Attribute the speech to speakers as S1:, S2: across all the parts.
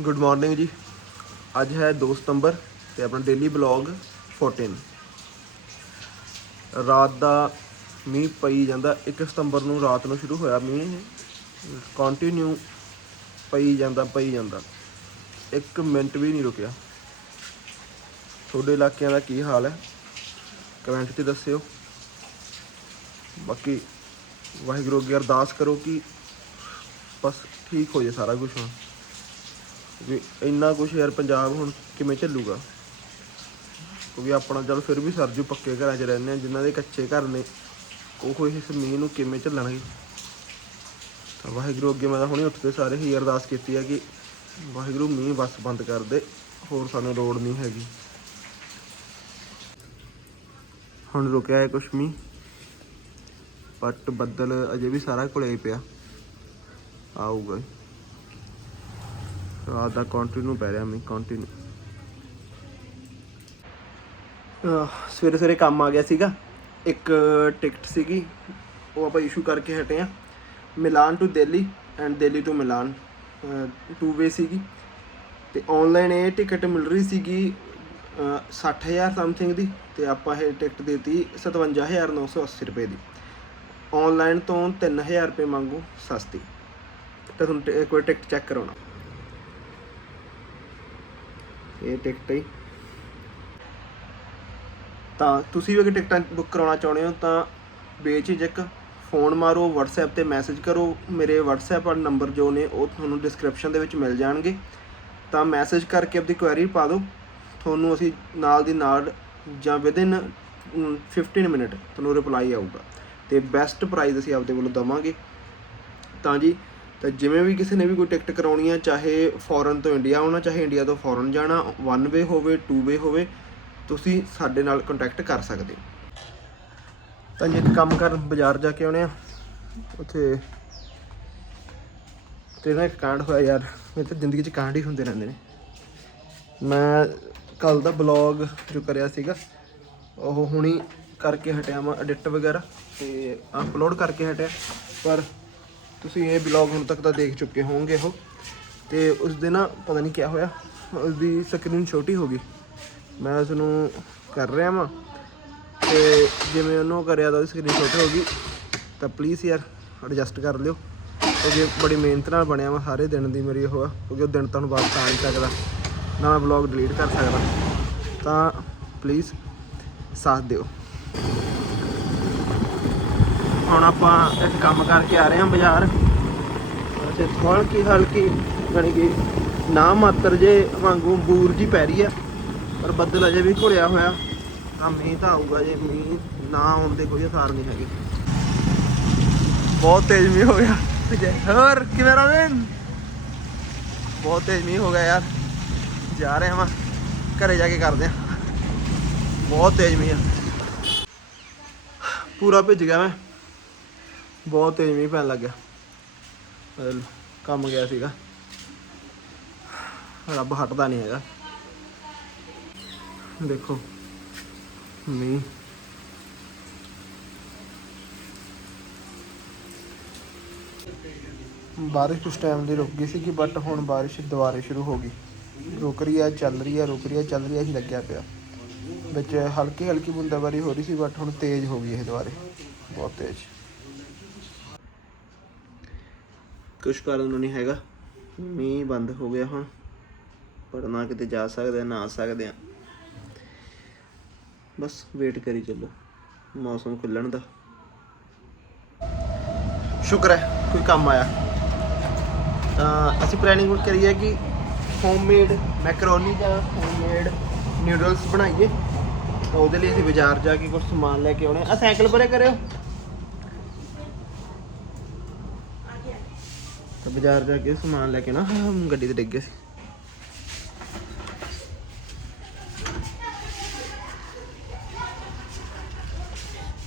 S1: Good morning ਜੀ। ਅੱਜ ਹੈ 2 ਸਤੰਬਰ ਤੇ ਆਪਣਾ ਡੇਲੀ ਬਲੌਗ 14 ਰਾਤ ਦਾ ਮੀਂਹ ਪਈ ਜਾਂਦਾ 1 ਸਤੰਬਰ ਨੂੰ ਰਾਤ ਨੂੰ ਸ਼ੁਰੂ ਹੋਇਆ ਮੀਂਹ। ਕੰਟੀਨਿਊ ਪਈ ਜਾਂਦਾ ਪਈ ਜਾਂਦਾ। 1 ਮਿੰਟ ਵੀ ਨਹੀਂ ਰੁਕਿਆ। ਤੁਹਾਡੇ ਇਲਾਕਿਆਂ ਦਾ ਕੀ ਹਾਲ ਹੈ? ਕਮੈਂਟ 'ਚ ਦੱਸਿਓ। ਬਾਕੀ ਵਾਹਿਗੁਰੂ ਅੱਗੇ ਅਰਦਾਸ ਕਰੋ ਕਿ ਬਸ ਠੀਕ ਹੋ ਜਾਏ ਸਾਰਾ ਕੁਝ ਹੁਣ। ਵੀ ਇੰਨਾ ਕੁਝ ਯਾਰ ਪੰਜਾਬ ਹੁਣ ਕਿਵੇਂ ਚੱਲੂਗਾ? ਕਿਉਂਕਿ ਆਪਣਾ ਚੱਲ ਫਿਰ ਵੀ ਸਰਜੂ ਪੱਕੇ ਘਰਾਂ 'ਚ ਰਹਿੰਦੇ ਆ, ਜਿਨ੍ਹਾਂ ਦੇ ਕੱਚੇ ਘਰ ਨੇ, ਉਹ ਇਸ ਮੀਂਹ ਨੂੰ ਕਿਵੇਂ ਝੱਲਣਗੇ ਤਾਂ ਵਾਹਿਗੁਰੂ ਅੱਗੇ ਮੈਂ ਤਾਂ ਹੁਣੇ ਉੱਠਦੇ ਸਾਰੇ ਹੀ ਅਰਦਾਸ ਕੀਤੀ ਹੈ ਕਿ ਵਾਹਿਗੁਰੂ ਮੀਂਹ ਬਸ ਬੰਦ ਕਰ ਦੇ, ਹੋਰ ਸਾਨੂੰ ਲੋੜ ਨਹੀਂ ਹੈਗੀ। ਹੁਣ ਰੁਕਿਆ ਹੈ ਕੁਛ ਮੀਂਹ, ਪੱਟ ਬੱਦਲ ਅਜੇ ਵੀ ਸਾਰਾ ਘੁਲਿਆ ਪਿਆ, ਆਊਗਾ। ਰਾਤ ਦਾ ਕੰਟੀਨਿਊ ਪੈ ਰਿਹਾ ਮੈਂ ਕੰਟੀਨਿਊ ਸਵੇਰੇ ਸਵੇਰੇ ਕੰਮ ਆ ਗਿਆ ਸੀਗਾ। ਇੱਕ ਟਿਕਟ ਸੀਗੀ ਉਹ ਆਪਾਂ ਇਸ਼ੂ ਕਰਕੇ ਹਟੇ ਆ। Milan to Delhi and Delhi to Milan two way ਸੀਗੀ। ਤੇ ਆਨਲਾਈਨ ਇਹ ਟਿਕਟ ਮਿਲ ਰਹੀ ਸੀਗੀ ਅਹ, 60000 ਸਮਥਿੰਗ ਦੀ ਤੇ ਆਪਾਂ ਇਹ ਟਿਕਟ ਦੇਤੀ 57980 ਰੁਪਏ ਦੀ। ਆਨਲਾਈਨ ਤੋਂ 3000 ਰੁਪਏ ਮੰਗੂ ਸਸਤੀ। ਤਾਂ ਤੁਹਾਨੂੰ ਕੋਈ ਟਿਕਟ ਚੈੱਕ ਕਰਾਉਣਾ। ਇਹ ਟਿਕਟ ਹੈ ਤਾਂ ਤੁਸੀਂ ਵੀ ਅਗਰ ਟਿਕਟਾਂ ਬੁੱਕ ਕਰਾਉਣਾ ਚਾਹੁੰਦੇ ਹੋ ਤਾਂ ਬੇਝਿਜਕ ਫੋਨ ਮਾਰੋ, WhatsApp ਤੇ ਮੈਸੇਜ ਕਰੋ। ਮੇਰੇ WhatsApp ਵਾਲੇ ਨੰਬਰ ਜੋ ਨੇ ਉਹ ਤੁਹਾਨੂੰ ਡਿਸਕ੍ਰਿਪਸ਼ਨ ਦੇ ਵਿੱਚ ਮਿਲ ਜਾਣਗੇ। ਤਾਂ ਮੈਸੇਜ ਕਰਕੇ ਆਪਣੀ ਕੁਐਰੀ ਪਾ ਦਿਓ। ਤੁਹਾਨੂੰ ਅਸੀਂ ਨਾਲ ਦੀ ਨਾਲ ਜਾਂ ਵਿਦਿਨ 15 ਮਿੰਟ ਤੁਹਾਨੂੰ ਰਿਪਲਾਈ ਆਊਗਾ। ਤੇ ਬੈਸਟ ਪ੍ਰਾਈਸ ਅਸੀਂ ਆਪਦੇ ਵੱਲੋਂ ਦਵਾਂਗੇ। ਤਾਂ ਜੀ ਤਾਂ ਜਿਵੇਂ ਵੀ ਕਿਸੇ ਨੇ ਵੀ ਕੋਈ ਟਿਕਟ ਕਰਾਉਣੀ ਆ, ਚਾਹੇ ਫੋਰਨ ਤੋਂ ਇੰਡੀਆ ਆਉਣਾ, ਚਾਹੇ ਇੰਡੀਆ ਤੋਂ ਫੋਰਨ ਜਾਣਾ ਵਨ ਵੇ ਹੋਵੇ ਟੂ ਵੇ ਹੋਵੇ, ਤੁਸੀਂ ਸਾਡੇ ਨਾਲ ਕੰਟੈਕਟ ਕਰ ਸਕਦੇ ਹੋ। ਤਾਂ ਜੇ ਕੰਮ ਕਰਨ ਬਾਜ਼ਾਰ ਜਾ ਕੇ ਆਉਣੇ ਆ। ਉੱਥੇ ਤੇ ਨਾ ਇੱਕ ਕਾਂਡ ਹੋਇਆ ਯਾਰ, ਮੇਰੇ ਤਾਂ ਜ਼ਿੰਦਗੀ 'ਚ ਕਾਂਡ ਹੀ ਹੁੰਦੇ ਰਹਿੰਦੇ ਨੇ। ਮੈਂ ਕੱਲ ਦਾ ਬਲੌਗ ਜੋ ਕਰਿਆ ਸੀਗਾ, ਉਹ ਹੁਣੀ ਕਰਕੇ ਹਟਿਆ ਮੈਂ ਐਡਿਟ ਵਗੈਰਾ, ਤੇ ਅਪਲੋਡ ਕਰਕੇ ਹਟਿਆ, ਪਰ ਤੁਸੀਂ ਇਹ ਬਲੌਗ ਹੁਣ ਤੱਕ ਤਾਂ ਦੇਖ ਚੁੱਕੇ ਹੋਵੋਗੇ ਉਹ ਤੇ ਉਸ ਦਿਨ ਨਾ ਪਤਾ ਨਹੀਂ ਕੀ ਹੋਇਆ ਉਸ ਦੀ ਸਕਰੀਨ ਛੋਟੀ ਹੋ ਗਈ। ਮੈਂ ਉਸ ਨੂੰ ਕਰ ਰਿਹਾ ਵਾਂ। ਤੇ ਜਿਵੇਂ ਉਹਨੂੰ ਕਰਿਆ ਤਾਂ ਉਹਦੀ ਸਕਰੀਨ ਛੋਟੀ ਹੋ ਗਈ। ਤਾਂ ਪਲੀਜ਼ ਯਾਰ ਐਡਜਸਟ ਕਰ ਲਿਓ। ਕਿਉਂਕਿ ਬੜੀ ਮਿਹਨਤ ਨਾਲ ਬਣਿਆ ਵਾ ਸਾਰੇ ਦਿਨ ਦੀ ਮੇਰੀ ਉਹ ਆ, ਕਿਉਂਕਿ ਉਹ ਦਿਨ ਤੁਹਾਨੂੰ ਵਾਪਸ ਆ ਨਹੀਂ ਸਕਦਾ ਨਾ ਮੈਂ ਬਲੌਗ ਡਿਲੀਟ ਕਰ ਸਕਦਾ। ਤਾਂ ਪਲੀਜ਼ ਸਾਥ ਦਿਓ। ਹੁਣ ਆਪਾਂ ਇੱਕ ਕੰਮ ਕਰਕੇ ਆ ਰਹੇ ਹਾਂ ਬਾਜ਼ਾਰ। ਅੱਛਾ ਹਲਕੀ ਹਲਕੀ ਯਾਨੀ ਕਿ ਨਾ ਮਾਤਰ ਜੇ ਵਾਂਗੂ ਬੂਰ ਜੀ ਪੈ ਰਹੀ ਆ ਪਰ ਬੱਦਲ ਅਜੇ ਵੀ ਘੁਲਿਆ ਹੋਇਆ। ਆ ਮੀਂਹ ਤਾਂ ਆਊਗਾ ਜੇ, ਮੀਂਹ ਨਾ ਆਉਣ ਦੇ ਕੋਈ ਅਸਾਰ ਨਹੀਂ ਹੈਗੇ। ਬਹੁਤ ਤੇਜ਼ ਮੀਂਹ ਹੋ ਗਿਆ। ਹੋਰ, ਕਿਵੇਂ ਰਵਿੰ ਬਹੁਤ ਤੇਜ਼ ਮੀਂਹ ਹੋ ਗਿਆ ਯਾਰ। ਜਾ ਰਹੇ ਹਾਂ ਘਰੇ ਜਾ ਕੇ ਕਰਦੇ ਆ ਬਹੁਤ ਤੇਜ਼ ਮੀਂਹ ਆ। ਪੂਰਾ ਭਿੱਜ ਗਿਆ ਮੈਂ। ਬਹੁਤ ਤੇਜ਼ ਮੀਂਹ ਪੈਣ ਲੱਗ ਗਿਆ। ਕੰਮ ਗਿਆ ਸੀਗਾ। ਰੱਬ ਹਟਦਾ ਨਹੀਂ ਹੈਗਾ। ਦੇਖੋ, ਮੀਂਹ। ਬਾਰਿਸ਼ ਉਸ ਟਾਈਮ ਦੀ ਰੁਕ ਗਈ ਸੀ ਕਿ ਬਟ ਹੁਣ ਬਾਰਿਸ਼ ਦੁਬਾਰੇ ਸ਼ੁਰੂ ਹੋ ਗਈ। ਰੁਕ ਰਹੀ ਹੈ ਚੱਲ ਰਹੀ ਹੈ ਰੁਕ ਰਹੀ ਹੈ ਚੱਲ ਰਹੀ ਹੈ ਹੀ ਲੱਗਿਆ ਪਿਆ। ਵਿੱਚ ਹਲਕੀ ਹਲਕੀ ਬੂੰਦਾਬਾਰੀ ਹੋ ਰਹੀ ਸੀ ਬਟ ਹੁਣ ਤੇਜ਼ ਹੋ ਗਈ ਇਹ ਦੁਬਾਰੇ। ਬਹੁਤ ਤੇਜ਼। ਕੁਛ ਕਰਨ ਨੂੰ ਨਹੀਂ ਹੈਗਾ। ਮੀਂਹ ਬੰਦ ਹੋ ਗਿਆ ਹੁਣ। ਪਰ ਨਾ ਕਿਤੇ ਜਾ ਸਕਦੇ, ਨਾ ਆ ਸਕਦੇ ਆ ਬਸ ਵੇਟ ਕਰੀ ਚੱਲੋ। ਮੌਸਮ ਖੁੱਲਣ ਦਾ। ਸ਼ੁਕਰ ਹੈ, ਕੋਈ ਕੰਮ ਆਇਆ। ਤਾਂ ਅਸੀਂ ਪਲੈਨਿੰਗ ਕਰੀ ਹੈ ਕਿ ਹੋਮਮੇਡ ਮੈਕਰੋਨੀ ਜਾਂ ਹੋਮਮੇਡ ਨਿਊਡਲਸ ਬਣਾਈਏ। ਤਾਂ ਉਹਦੇ ਲਈ ਅਸੀਂ ਬਾਜ਼ਾਰ ਜਾ ਕੇ ਕੁਝ ਸਮਾਨ ਲੈ ਕੇ ਆਉਣੇ ਆ। ਸਾਈਕਲ ਪਰੇ ਕਰਿਓ। ਬਾਜ਼ਾਰ ਜਾ ਕੇ ਸਮਾਨ ਲੈ ਕੇ ਨਾ ਗੱਡੀ ਤੇ ਡਿੱਗ ਗਏ ਸੀ।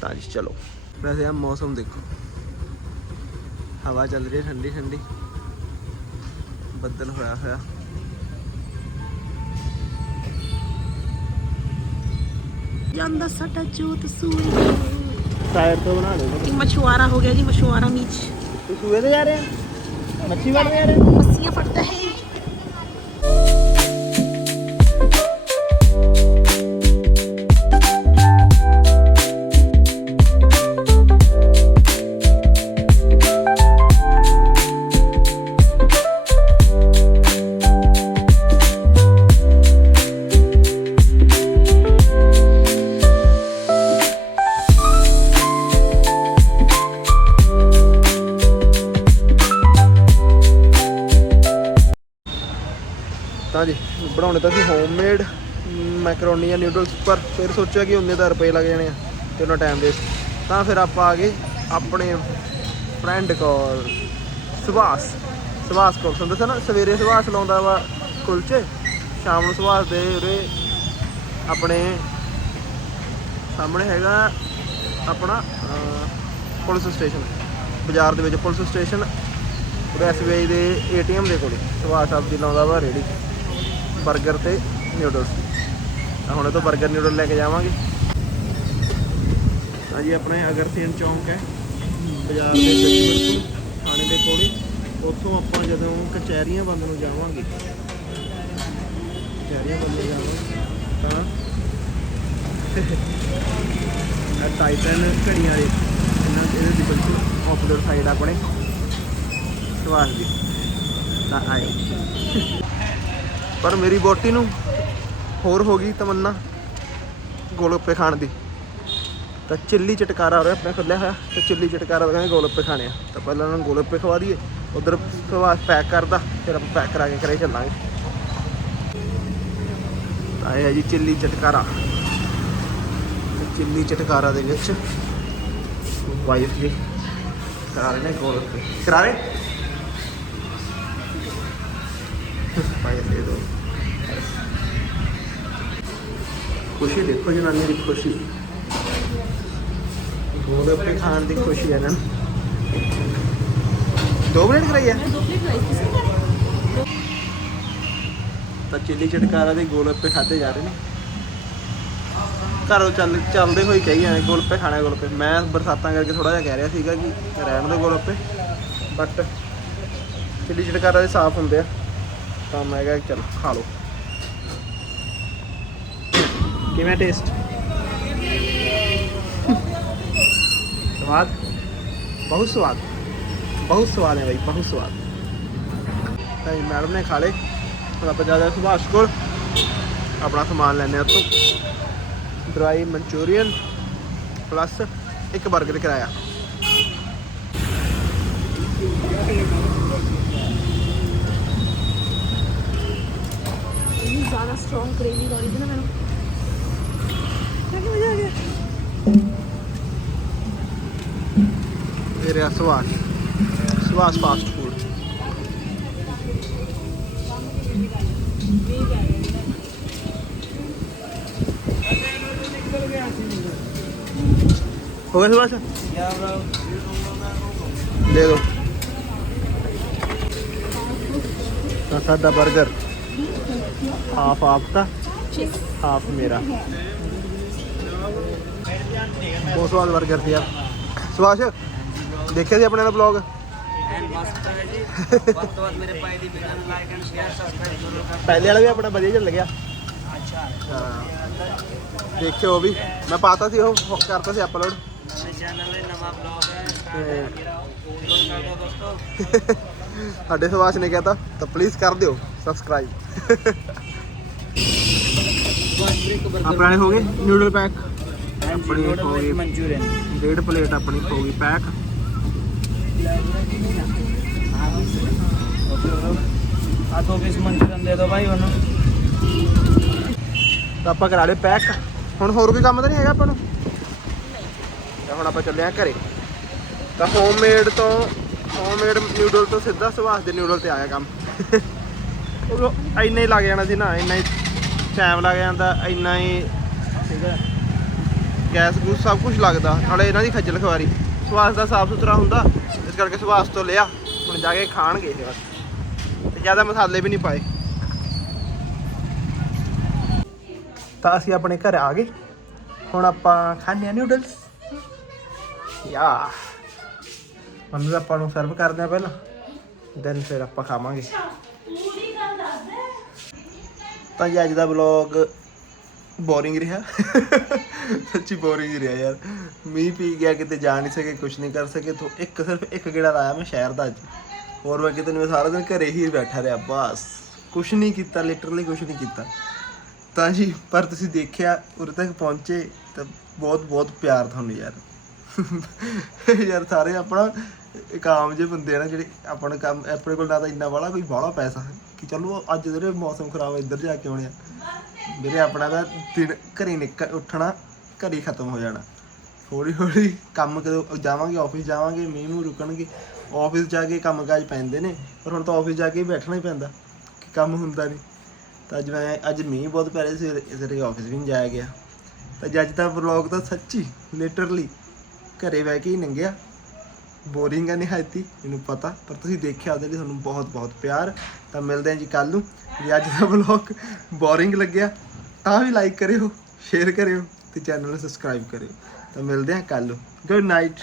S1: ਤਾਂ ਜੀ ਚਲੋ। ਵੈਸੇ ਆ ਮੌਸਮ ਦੇਖੋ। ਹਵਾ ਚੱਲ ਰਹੀ ਹੈ ਠੰਡੀ ਠੰਡੀ। ਬੱਦਲ ਹੋਇਆ ਹੋਇਆ।
S2: ਜਾਂਦਾ ਸਾਡਾ ਜੋਤ ਸੂਏ
S1: ਟਾਇਰ ਤੋਂ ਬਣਾ ਲਓ।
S2: ਇਹ ਮਛੁਆਰਾ ਹੋ ਗਿਆ ਜੀ ਮਛੁਆਰਾ
S1: ਤੂੰ ਸੂਏ ਤੇ ਜਾ ਰਿਹਾ? ਮੱਛੀ ਵੜਨ ਜਾ ਰਿਹਾ
S2: ਮੱਸੀਆਂ ਫੜਦਾ ਹੈ
S1: ਕਰਾਉਣੀ ਆ ਨਿਊਡਲਸ ਪਰ ਫਿਰ ਸੋਚਿਆ ਕਿ ਉਨੇ ਦਾ ਰੁਪਏ ਲੱਗ ਜਾਣੇ ਆ ਤੇ ਉਹਨਾਂ ਟਾਈਮ ਵੇਸਟ ਤਾਂ ਫਿਰ ਆਪਾਂ ਆ ਗਏ ਆਪਣੇ ਫਰੈਂਡ ਕੋਲ, ਸੁਭਾਸ। ਸੁਭਾਸ ਕੋਲ। ਤੁਹਾਨੂੰ ਦੱਸਿਆ ਨਾ, ਸਵੇਰੇ ਸੁਭਾਸ ਲਾਉਂਦਾ ਵਾ ਕੁਲਚੇ, ਸ਼ਾਮ ਨੂੰ ਸੁਭਾਸ ਦੇ ਉਰੇ ਆਪਣੇ ਸਾਹਮਣੇ ਹੈਗਾ ਆਪਣਾ ਪੁਲਿਸ ਸਟੇਸ਼ਨ। ਬਾਜ਼ਾਰ ਦੇ ਵਿੱਚ ਪੁਲਿਸ ਸਟੇਸ਼ਨ ਉਹਦੇ ਐਸਬੀਆਈ ਦੇ ਏਟੀਐਮ ਦੇ ਕੋਲੇ। ਸੁਭਾਸ਼ ਸਬਜ਼ੀ ਲਾਉਂਦਾ ਵਾ ਰੇੜੀ 버ਗਰ ਤੇ ਨਿਊਡਲਸ ਤਾਂ ਹੁਣ ਇਹ ਤੋਂ 버ਗਰ ਨਿਊਡਲ ਲੈ ਕੇ ਜਾਵਾਂਗੇ। ਹਾਂਜੀ ਆਪਣੇ ਅਗਰਸੇਨ ਚੌਂਕ ਹੈ। ਬਾਜ਼ਾਰ ਦੇ ਵਿੱਚ ਥਾਣੇ ਦੇ ਕੋਲ ਉੱਥੋਂ ਆਪਾਂ ਜਦੋਂ ਕਚਹਿਰੀਆਂ ਬੰਦ ਨੂੰ ਜਾਵਾਂਗੇ, ਕਚਹਿਰੀਆਂ ਬੰਦ ਨੂੰ ਜਾਵਾਂਗੇ ਤਾਂ ਇਹ ਟਾਈਟਨ ਘੜੀਆਂ ਵਾਲੇ, ਇਹਨਾਂ ਇਹਦੇ ਬਿਲਕੁਲ ਆਪੋਜ਼ਿਟ ਸਾਈਡ ਆਪਣੇ। ਸਵਾਸ ਦੀ ਤਾਂ ਆਏ ਪਰ ਮੇਰੀ ਬੋਟੀ ਨੂੰ ਹੋਰ ਹੋ ਗਈ ਤਮੰਨਾ ਗੋਲਗੱਪੇ ਖਾਣ ਦੀ। ਤਾਂ ਚਿੱਲੀ ਚਟਕਾਰਾ ਹੋ ਰਿਹਾ ਆਪਣੇ ਖੁੱਲਿਆ ਹੋਇਆ, ਤੇ ਚਿੱਲੀ ਚਟਕਾਰਾ ਦਾ ਕਹਿੰਦੇ ਗੋਲਗੱਪੇ ਖਾਣੇ ਆ। ਤਾਂ ਪਹਿਲਾਂ ਉਹਨਾਂ ਨੂੰ ਗੋਲਗੱਪੇ ਖਵਾ ਦਈਏ, ਉਧਰ ਸੁਭਾਸ਼ ਪੈਕ ਕਰਦਾ, ਫਿਰ ਆਪਾਂ ਪੈਕ ਕਰਾ ਕੇ ਘਰੇ ਚੱਲਾਂਗੇ। ਤਾਂ ਇਹ ਹੈ ਜੀ ਚਿੱਲੀ ਚਟਕਾਰਾ। ਚਿੱਲੀ ਚਟਕਾਰਾ ਦੇ ਵਿੱਚ ਵਾਈਫ ਜੀ ਕਰਾ ਰਹੇ ਨੇ ਗੋਲਗੱਪੇ ਕਰਾ ਰਹੇ? ਭਾਈ ਦੇ ਦੋ। ਖੁਸ਼ੀ ਦੇਖੋ ਜਨਾਨੀ ਦੀ ਖੁਸ਼ੀ। ਗੋਲਗੱਪੇ ਖਾਣ ਦੀ ਖੁਸ਼ੀ ਹੈ ਨਾ। ਦੋ ਮਿੰਟ ਕਰਾਈ ਹੈ? ਤਾਂ ਚਿੱਲੀ ਚਟਕਾਰਾ ਦੇ ਗੋਲਗੱਪੇ ਖਾਦੇ ਜਾ ਰਹੇ ਨੇ। ਘਰੋਂ ਚੱਲ, ਚੱਲਦੇ ਹੋਈ ਕਹੀ ਜਾਂਦੇ ਗੋਲਗੱਪੇ ਖਾਣੇ ਗੋਲਗੱਪੇ ਮੈਂ ਬਰਸਾਤਾਂ ਕਰਕੇ ਥੋੜਾ ਜਿਹਾ ਕਹਿ ਰਿਹਾ ਸੀਗਾ ਕਿ ਰਹਿਣ ਦੇ ਗੋਲਗੱਪੇ ਬਟ ਚਿੱਲੀ ਚਟਕਾਰਾ ਦੇ ਸਾਫ਼ ਹੁੰਦੇ ਆ। ਤਾਂ ਮੈਂ ਕਿਹਾ ਚਲ ਖਾ ਲਓ। ਕਿਵੇਂ ਟੇਸਟ ਸਵਾਦ ਬਹੁਤ ਸਵਾਦ ਬਹੁਤ ਸਵਾਦ ਹੈ ਭਾਈ ਬਹੁਤ ਸਵਾਦ ਤਾਂ ਜੀ ਮੈਡਮ ਨੇ ਖਾ ਲਏ ਹੁਣ ਆਪਾਂ ਜ਼ਿਆਦਾ ਸੁਭਾਸ਼ ਕੋਲ ਆਪਣਾ ਸਮਾਨ ਲੈਣੇ ਆ ਤੋਂ ਡਰਾਈ ਮਨਚੂਰੀਅਨ ਪਲੱਸ ਇੱਕ 버ਗਰ ਕਰਾਇਆ
S2: ਇੰਨੀ ਜ਼ਿਆਦਾ ਸਟਰੋਂਗ ਕ੍ਰੇਵਿੰਗ ਹੋ ਰਹੀ ਸੀ ਨਾ ਮੈਨੂੰ ਮਜ਼ਾ ਆ ਗਿਆ
S1: ਇਹ ਰਿਹਾ ਸੁਭਾਸ਼ ਸੁਭਾਸ਼ ਫਾਸਟ ਫੂਡ ਹੋ ਗਿਆ ਸੁਭਾਸ਼ ਦੇ ਦੋ। ਤਾਂ ਸਾਡਾ 버ਗਰ ਹਾਫ ਆਪਕਾ ਹਾਫ ਮੇਰਾ। ਬਹੁਤ ਸਵਾਦ 버ਗਰ ਸੀ ਯਾਰ ਸੁਭਾਸ਼ ਦੇਖਿਆ ਸੀ ਆਪਣੇ ਦਾ ਬਲੌਗ ਪਹਿਲੇ ਵਾਲਾ ਵੀ ਆਪਣਾ ਵਧੀਆ ਚੱਲ ਗਿਆ।
S3: ਅੱਛਾ।
S1: ਦੇਖਿਓ ਉਹ ਵੀ। ਮੈਂ ਪਾਤਾ ਸੀ ਉਹ ਕਰਤਾ ਸੀ ਅਪਲੋਡ ਸਾਡੇ ਸੁਭਾਸ਼ ਨੇ ਕਹਿਤਾ ਤਾਂ ਪਲੀਜ਼ ਕਰ ਦਿਓ ਸਬਸਕ੍ਰਾਈਬ ਆਪਣੇ ਹੋ ਗਏ ਨਿਊਡਲ ਪੈਕ
S3: ਆਪਣੀ
S1: ਹੋ ਗਈ
S3: ਮਨਚੂਰੀਅਨ।
S1: ਡੇਢ ਪਲੇਟ ਆਪਣੀ ਹੋ ਗਈ ਪੈਕ।
S3: ਆ ਦੋ ਪੀਸ ਮਨਚੂਰੀਅਨ ਦੇ ਦਿਓ ਭਾਈ ਉਹਨੂੰ
S1: ਤਾਂ ਆਪਾਂ ਕਰਾ ਲਏ ਪੈਕ। ਹੁਣ ਹੋਰ ਕੋਈ ਕੰਮ ਤਾਂ ਨਹੀਂ ਹੈਗਾ ਆਪਾਂ ਨੂੰ? ਤਾਂ ਹੁਣ ਆਪਾਂ ਚੱਲੇ ਆ ਘਰੇ। ਤਾਂ ਹੋਮਮੇਡ ਤੋਂ ਹੋਮਮੇਡ ਨਿਊਡਲ ਤੋਂ ਸਿੱਧਾ ਸੁਭਾਸ਼ ਦੇ ਨਿਊਡਲ ਤੇ ਆਇਆ ਕੰਮ। ਉਹ ਇੰਨਾ ਹੀ ਲੱਗ ਜਾਣਾ ਸੀ ਨਾ ਇੰਨਾ ਹੀ ਟਾਈਮ ਲੱਗ ਜਾਂਦਾ ਇੰਨਾ ਹੀ ਠੀਕ ਹੈ। ਗੈਸ ਗੂਸ ਸਭ ਕੁਝ ਲੱਗਦਾ ਨਾਲੇ ਇਹਨਾਂ ਦੀ ਖੱਜਲ ਖਵਾਰੀ ਸੁਭਾਸ਼ ਦਾ ਸਾਫ਼ ਸੁਥਰਾ ਹੁੰਦਾ ਇਸ ਕਰਕੇ ਸੁਭਾਸ਼ ਤੋਂ ਲਿਆ ਹੁਣ ਜਾ ਕੇ ਖਾਣਗੇ ਇਹ ਬਸ ਤੇ ਜ਼ਿਆਦਾ ਮਸਾਲੇ ਵੀ ਨਹੀਂ ਪਾਏ। ਤਾਂ ਅਸੀਂ ਆਪਣੇ ਘਰ ਆ ਗਏ। ਹੁਣ ਆਪਾਂ ਖਾਣੇ ਆ ਨਿਊਡਲਸ ਯਾ। ਮੰਮੀ ਤਾਂ ਆਪਾਂ ਨੂੰ ਸਰਵ ਕਰਦੇ ਆ ਪਹਿਲਾਂ। ਦੈਨ ਫਿਰ ਆਪਾਂ ਖਾਵਾਂਗੇ। ਤਾਂ ਜੀ ਅੱਜ ਦਾ ਵਲੌਗ ਬੋਰਿੰਗ ਰਿਹਾ। ਸੱਚੀ ਬੋਰਿੰਗ ਰਿਹਾ ਯਾਰ। ਮੀਂਹ ਪੀ ਗਿਆ, ਕਿਤੇ ਜਾ ਨਹੀਂ ਸਕੇ ਕੁਝ ਨਹੀਂ ਕਰ ਸਕੇ। ਤੋਂ ਇੱਕ ਸਿਰਫ ਇੱਕ ਗੇੜਾ ਲਾਇਆ ਮੈਂ ਸ਼ਹਿਰ ਦਾ ਅੱਜ। ਹੋਰ ਮੈਂ ਕਿਤੇ ਨਹੀਂ ਸਾਰਾ ਦਿਨ ਘਰੇ ਹੀ ਬੈਠਾ ਰਿਹਾ, ਬਸ। ਕੁਝ ਨਹੀਂ ਕੀਤਾ ਲਿਟਰਲੀ ਕੁਝ ਨਹੀਂ ਕੀਤਾ। ਤਾਂ ਜੀ, ਪਰ ਤੁਸੀਂ ਦੇਖਿਆ, ਉਰੇ ਤੱਕ ਪਹੁੰਚੇ, ਤਾਂ ਬਹੁਤ ਬਹੁਤ ਪਿਆਰ ਤੁਹਾਨੂੰ ਯਾਰ। ਯਾਰ ਸਾਰੇ ਆਪਣਾ ਇੱਕ ਆਮ ਜਿਹੇ ਬੰਦੇ ਆ ਨਾ, ਜਿਹੜੇ ਆਪਣਾ ਕੰਮ, ਆਪਣੇ ਕੋਲ ਨਾ ਤਾਂ ਇੰਨਾ ਵਾਲਾ, ਕੋਈ ਬਾਹਲਾ ਪੈਸਾ ਕਿ ਚਲੋ, ਅੱਜ ਜਿਹੜੇ ਮੌਸਮ ਖਰਾਬ ਹੈ ਇੱਧਰ ਜਾ ਕੇ ਆਉਣੇ ਆ। ਮੇਰੇ ਆਪਣਾ ਤਾਂ ਦਿਨ ਘਰੇ ਨਿਕਲ ਉੱਠਣਾ ਘਰੇ ਹੀ ਖਤਮ ਹੋ ਜਾਣਾ। ਹੌਲੀ ਹੌਲੀ ਕੰਮ ਕਦੋਂ ਜਾਵਾਂਗੇ ਆਫਿਸ ਜਾਵਾਂਗੇ, ਮੀਂਹ ਨੂੰ ਰੁਕਣਗੇ। ਆਫਿਸ ਜਾ ਕੇ ਕੰਮ ਕਾਜ ਪੈਂਦੇ ਨੇ, ਪਰ ਹੁਣ ਤਾਂ ਆਫਿਸ ਜਾ ਕੇ ਹੀ ਬੈਠਣਾ ਹੀ ਪੈਂਦਾ, ਕਿ ਕੰਮ ਹੁੰਦਾ ਨਹੀਂ ਤਾਂ ਅੱਜ ਮੈਂ, ਅੱਜ ਮੀਂਹ ਬਹੁਤ ਪੈ ਰਿਹਾ ਸੀ ਇਸ ਕਰਕੇ ਆਫਿਸ ਵੀ ਨਹੀਂ ਜਾਇਆ ਗਿਆ। ਤਾਂ ਜੀ ਅੱਜ ਦਾ ਵਲੌਗ ਤਾਂ ਸੱਚੀ ਲਿਟਰਲੀ ਘਰੇ ਬਹਿ ਕੇ ਹੀ ਲੰਘਿਆ। ਬੋਰਿੰਗ ਆ ਨਿਹਾਇਤੀ ਮੈਨੂੰ ਪਤਾ, ਪਰ ਤੁਸੀਂ ਦੇਖਿਆ ਉਹਦੇ ਲਈ ਤੁਹਾਨੂੰ ਬਹੁਤ ਬਹੁਤ ਪਿਆਰ। ਤਾਂ ਮਿਲਦੇ ਹਾਂ ਜੀ ਕੱਲ ਨੂੰ। ਜੇ ਅੱਜ ਦਾ ਵਲੌਗ ਬੋਰਿੰਗ ਲੱਗਿਆ, ਤਾਂ ਵੀ ਲਾਈਕ ਕਰਿਓ ਸ਼ੇਅਰ ਕਰਿਓ ਤੇ ਚੈਨਲ ਨੂੰ ਸਬਸਕ੍ਰਾਈਬ ਕਰਿਓ। ਤਾਂ ਮਿਲਦੇ ਹਾਂ ਕੱਲ ਨੂੰ। Good night